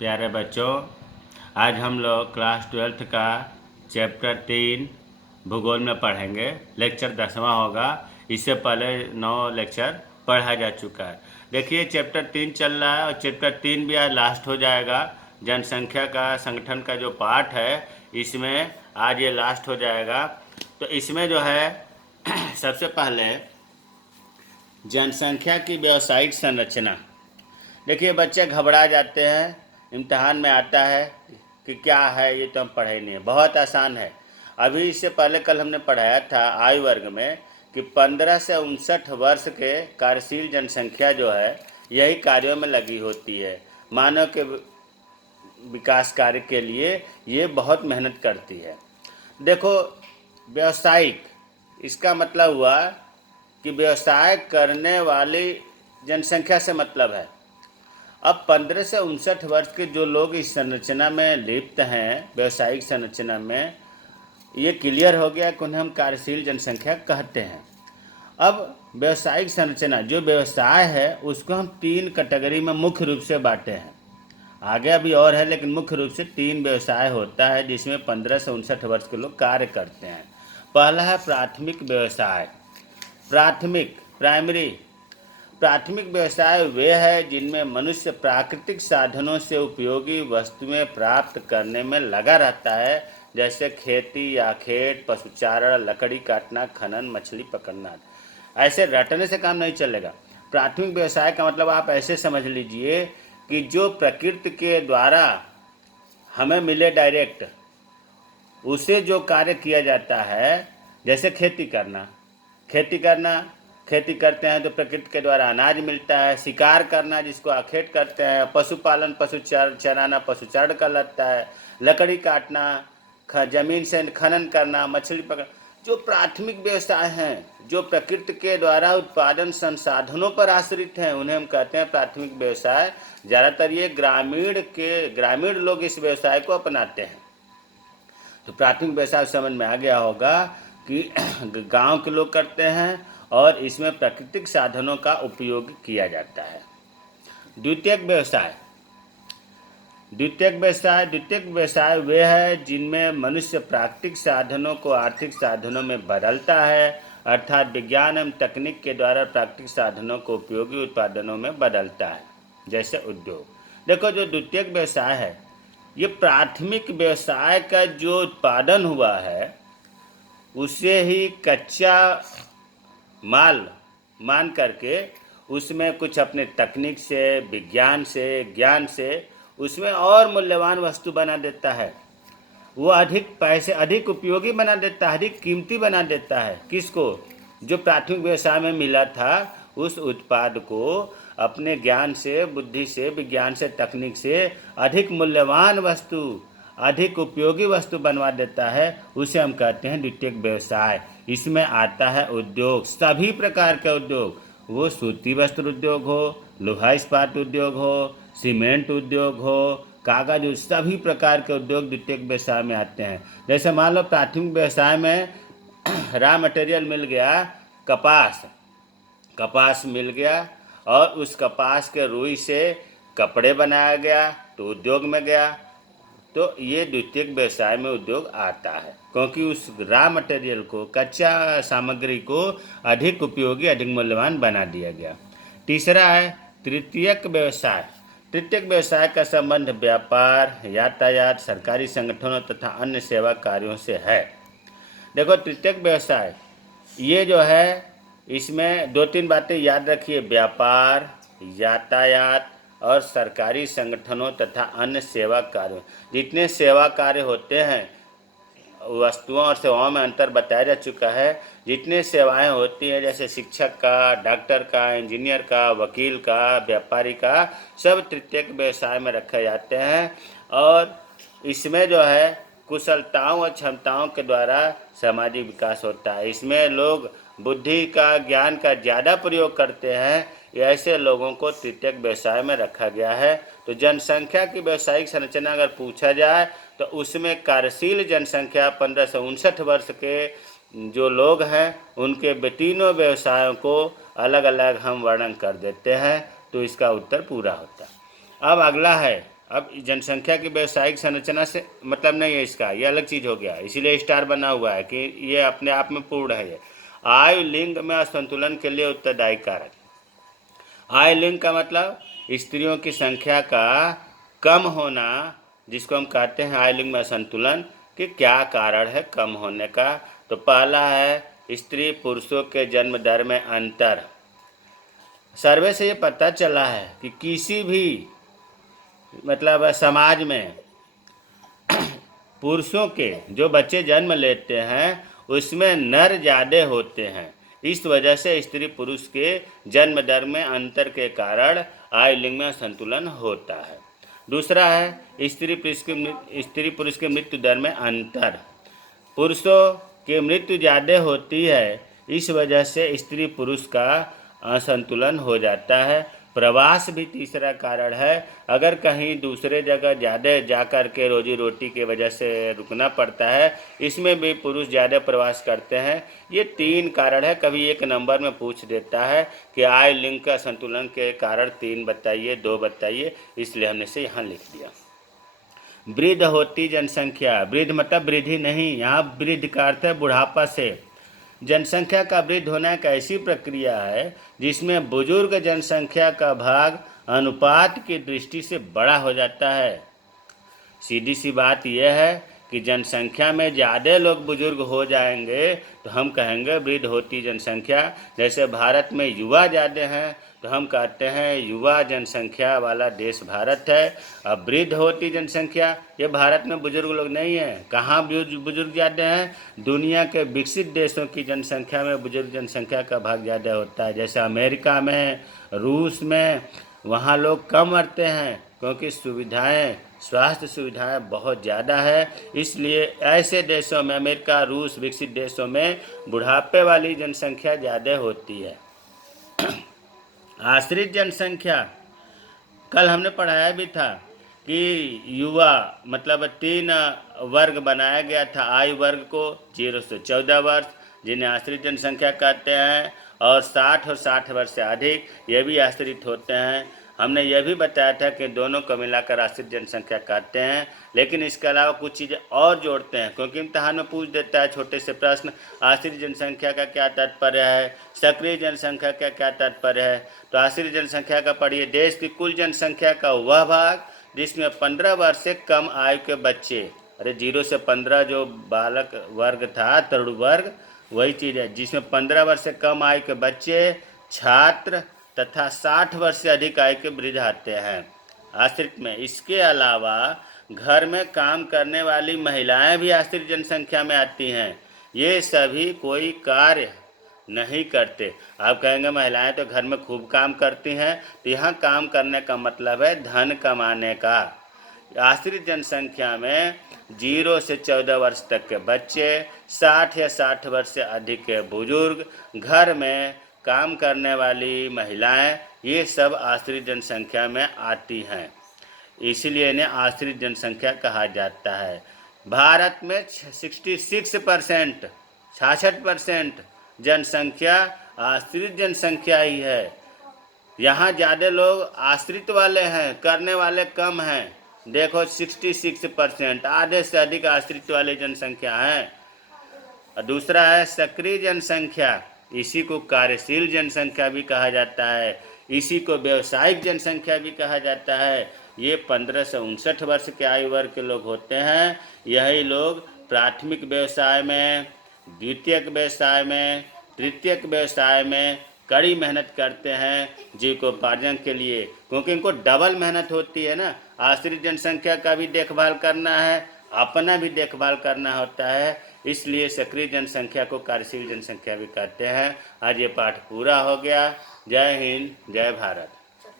प्यारे बच्चों, आज हम लोग क्लास 12th का चैप्टर 3 भूगोल में पढ़ेंगे। लेक्चर 10वां होगा। इससे पहले 9 लेक्चर पढ़ा जा चुका है। देखिए, चैप्टर 3 चल रहा है और चैप्टर 3 भी आज लास्ट हो जाएगा। जनसंख्या का संगठन का जो पार्ट है, इसमें आज ये लास्ट हो जाएगा। तो इसमें जो है सबसे पहले जनसंख्या की व्यावसायिक संरचना। देखिए, बच्चे घबरा जाते हैं, इम्तिहान में आता है कि क्या है ये, तो हम पढ़े नहीं है। बहुत आसान है। अभी इससे पहले कल हमने पढ़ाया था आयु वर्ग में कि 15 से 59 वर्ष के कार्यशील जनसंख्या जो है, यही कार्यों में लगी होती है। मानव के विकास कार्य के लिए ये बहुत मेहनत करती है। देखो, व्यावसायिक, इसका मतलब हुआ कि व्यवसाय करने वाली जनसंख्या से मतलब है। अब 15 से 59 वर्ष के जो लोग इस संरचना में लिप्त हैं, व्यावसायिक संरचना में, ये क्लियर हो गया कि उन्हें हम कार्यशील जनसंख्या कहते हैं। अब व्यावसायिक संरचना जो व्यवसाय है, उसको हम 3 कैटेगरी में मुख्य रूप से बांटे हैं। आगे अभी और है, लेकिन मुख्य रूप से 3 व्यवसाय होता है जिसमें 15 से 59 वर्ष के लोग कार्य करते हैं। पहला है प्राथमिक व्यवसाय। प्राथमिक व्यवसाय वे हैं जिनमें मनुष्य प्राकृतिक साधनों से उपयोगी वस्तुएं प्राप्त करने में लगा रहता है, जैसे खेती या खेत, पशुचारण, लकड़ी काटना, खनन, मछली पकड़ना। ऐसे रटने से काम नहीं चलेगा। प्राथमिक व्यवसाय का मतलब आप ऐसे समझ लीजिए कि जो प्रकृति के द्वारा हमें मिले डायरेक्ट, उसे जो कार्य किया जाता है, जैसे खेती करते हैं तो प्रकृति के द्वारा अनाज मिलता है। शिकार करना, जिसको आखेट करते हैं। पशुपालन, चराना पशुचारण कहलाता है। लकड़ी काटना, जमीन से खनन करना, मछली पकड़, जो प्राथमिक व्यवसाय हैं, जो प्रकृति के द्वारा उत्पादन संसाधनों पर आश्रित हैं, उन्हें हम कहते हैं प्राथमिक व्यवसाय। ज़्यादातर ये ग्रामीण लोग इस व्यवसाय को अपनाते हैं। तो प्राथमिक व्यवसाय समझ में आ गया होगा कि गांव के लोग करते हैं और इसमें प्राकृतिक साधनों का उपयोग किया जाता है। द्वितीयक व्यवसाय वे है जिनमें मनुष्य प्राकृतिक साधनों को आर्थिक साधनों में बदलता है, अर्थात विज्ञान एवं तकनीक के द्वारा प्राकृतिक साधनों को उपयोगी उत्पादनों में बदलता है, जैसे उद्योग। देखो, जो द्वितीयक व्यवसाय है, ये प्राथमिक व्यवसाय का जो उत्पादन हुआ है, उसे ही कच्चा माल मान करके उसमें कुछ अपने तकनीक से, विज्ञान से, ज्ञान से उसमें और मूल्यवान वस्तु बना देता है। वो अधिक उपयोगी बना देता है, अधिक कीमती बना देता है। किसको? जो प्राथमिक व्यवसाय में मिला था, उस उत्पाद को अपने ज्ञान से, बुद्धि से, विज्ञान से, तकनीक से अधिक मूल्यवान वस्तु, अधिक उपयोगी वस्तु बनवा देता है। उसे हम कहते हैं द्वितीयक व्यवसाय। इसमें आता है उद्योग, सभी प्रकार के उद्योग, वो सूती वस्त्र उद्योग हो, लोहा इस्पात उद्योग हो, सीमेंट उद्योग हो, कागज, सभी प्रकार के उद्योग द्वितीयक व्यवसाय में आते हैं। जैसे मान लो प्राथमिक व्यवसाय में रॉ मटेरियल मिल गया, कपास मिल गया, और उस कपास के रुई से कपड़े बनाया गया, तो उद्योग में गया। तो ये द्वितीयक व्यवसाय में उद्योग आता है, क्योंकि उस रॉ मटेरियल को, कच्चा सामग्री को अधिक उपयोगी, अधिक मूल्यवान बना दिया गया। तीसरा है तृतीयक व्यवसाय का संबंध व्यापार, यातायात, सरकारी संगठनों तथा अन्य सेवा कार्यों से है। देखो, तृतीयक व्यवसाय ये जो है, इसमें 2-3 बातें याद रखिए: व्यापार, यातायात और सरकारी संगठनों तथा अन्य सेवा कार्यों। जितने सेवा कार्य होते हैं, वस्तुओं और सेवाओं में अंतर बताया जा चुका है। जितने सेवाएं होती हैं, जैसे शिक्षक का, डॉक्टर का, इंजीनियर का, वकील का, व्यापारी का, सब तृतीयक व्यवसाय में रखे जाते हैं। और इसमें जो है कुशलताओं और क्षमताओं के द्वारा सामाजिक विकास होता है। इसमें लोग बुद्धि का, ज्ञान का ज़्यादा प्रयोग करते हैं। ऐसे लोगों को तृतीयक व्यवसाय में रखा गया है। तो जनसंख्या की व्यावसायिक संरचना अगर पूछा जाए, तो उसमें कार्यशील जनसंख्या 15 से 59 वर्ष के जो लोग हैं, उनके तीनों व्यवसायों को अलग अलग हम वर्णन कर देते हैं, तो इसका उत्तर पूरा होता है। अब अगला है अब जनसंख्या की व्यवसायिक संरचना से मतलब नहीं है इसका, ये अलग चीज़ हो गया, इसीलिए स्टार बना हुआ है कि ये अपने आप में पूर्ण है। ये आयु लिंग में असंतुलन के लिए उत्तरदायी कारक। आय लिंग का मतलब स्त्रियों की संख्या का कम होना, जिसको हम कहते हैं आय लिंग में असंतुलन। कि क्या कारण है कम होने का? तो पहला है स्त्री पुरुषों के जन्म दर में अंतर। सर्वे से ये पता चला है कि किसी भी मतलब समाज में पुरुषों के जो बच्चे जन्म लेते हैं उसमें नर ज़्यादा होते हैं। इस वजह से स्त्री पुरुष के जन्म दर में अंतर के कारण आयु लिंग में असंतुलन होता है। दूसरा है स्त्री पुरुष के मृत्यु दर में अंतर। पुरुषों की मृत्यु ज़्यादा होती है, इस वजह से स्त्री पुरुष का असंतुलन हो जाता है। प्रवास भी तीसरा कारण है। अगर कहीं दूसरे जगह ज़्यादा जा कर के रोजी रोटी की वजह से रुकना पड़ता है, इसमें भी पुरुष ज़्यादा प्रवास करते हैं। ये 3 कारण है। कभी एक नंबर में पूछ देता है कि आय लिंग का संतुलन के कारण 3 बताइए, 2 बताइए, इसलिए हमने से यहाँ लिख दिया। वृद्ध होती जनसंख्या। वृद्ध मतलब वृद्धि नहीं, यहाँ वृद्ध का अर्थ है बुढ़ापा से। जनसंख्या का वृद्ध होना एक ऐसी प्रक्रिया है जिसमें बुजुर्ग जनसंख्या का भाग अनुपात की दृष्टि से बड़ा हो जाता है। सीधी सी बात यह है कि जनसंख्या में ज़्यादा लोग बुजुर्ग हो जाएंगे तो हम कहेंगे वृद्ध होती जनसंख्या। जैसे भारत में युवा ज़्यादा हैं तो हम कहते हैं युवा जनसंख्या वाला देश भारत है। अब वृद्ध होती जनसंख्या, ये भारत में बुजुर्ग लोग नहीं हैं। कहाँ बुजुर्ग ज़्यादा हैं? दुनिया के विकसित देशों की जनसंख्या में बुजुर्ग जनसंख्या का भाग ज़्यादा होता है। जैसे अमेरिका में, रूस में, वहाँ लोग कम मरते हैं क्योंकि स्वास्थ्य सुविधाएं बहुत ज़्यादा है। इसलिए ऐसे देशों में, अमेरिका, रूस, विकसित देशों में बुढ़ापे वाली जनसंख्या ज़्यादा होती है। आश्रित जनसंख्या, कल हमने पढ़ाया भी था कि युवा मतलब 3 वर्ग बनाया गया था आयु वर्ग को, 0 से 14 वर्ष जिन्हें आश्रित जनसंख्या कहते हैं, और 60 और 60 वर्ष से अधिक ये भी आश्रित होते हैं। हमने यह भी बताया था कि दोनों को मिलाकर आश्रित जनसंख्या कहते हैं। लेकिन इसके अलावा कुछ चीज़ें और जोड़ते हैं, क्योंकि इम्तहान में पूछ देता है छोटे से प्रश्न, आश्रित जनसंख्या का क्या तात्पर्य है, सक्रिय जनसंख्या का क्या तात्पर्य है। तो आश्रित जनसंख्या का पढ़िए, देश की कुल जनसंख्या का वह भाग जिसमें 15 वर्ष से कम आयु के बच्चे, 0 से 15 जो बालक वर्ग था, तरुण वर्ग, वही चीज़ है जिसमें 15 वर्ष से कम आयु के बच्चे, छात्र तथा 60 वर्ष से अधिक आयु के वृद्ध आते हैं आश्रित में। इसके अलावा घर में काम करने वाली महिलाएं भी आश्रित जनसंख्या में आती हैं। ये सभी कोई कार्य नहीं करते। आप कहेंगे महिलाएं तो घर में खूब काम करती हैं, तो यहाँ काम करने का मतलब है धन कमाने का। आश्रित जनसंख्या में 0 से 14 वर्ष तक के बच्चे, 60 या 60 वर्ष से अधिक के बुजुर्ग, घर में काम करने वाली महिलाएं, ये सब आश्रित जनसंख्या में आती हैं। इसलिए इन्हें आश्रित जनसंख्या कहा जाता है। भारत में 66% जनसंख्या आश्रित जनसंख्या ही है। यहाँ ज़्यादा लोग आश्रित वाले हैं, करने वाले कम हैं। देखो 66%, आधे से अधिक आश्रित वाले जनसंख्या हैं। और दूसरा है सक्रिय जनसंख्या, इसी को कार्यशील जनसंख्या भी कहा जाता है, इसी को व्यावसायिक जनसंख्या भी कहा जाता है। ये 15 से 59 वर्ष के आयु वर्ग के लोग होते हैं। यही लोग प्राथमिक व्यवसाय में, द्वितीयक व्यवसाय में, तृतीयक व्यवसाय में कड़ी मेहनत करते हैं जीविकोपार्जन के लिए, क्योंकि इनको डबल मेहनत होती है ना। आश्रित जनसंख्या का भी देखभाल करना है, अपना भी देखभाल करना होता है। इसलिए सक्रिय जनसंख्या को कार्यशील जनसंख्या भी कहते हैं। आज ये पाठ पूरा हो गया। जय हिंद, जय भारत।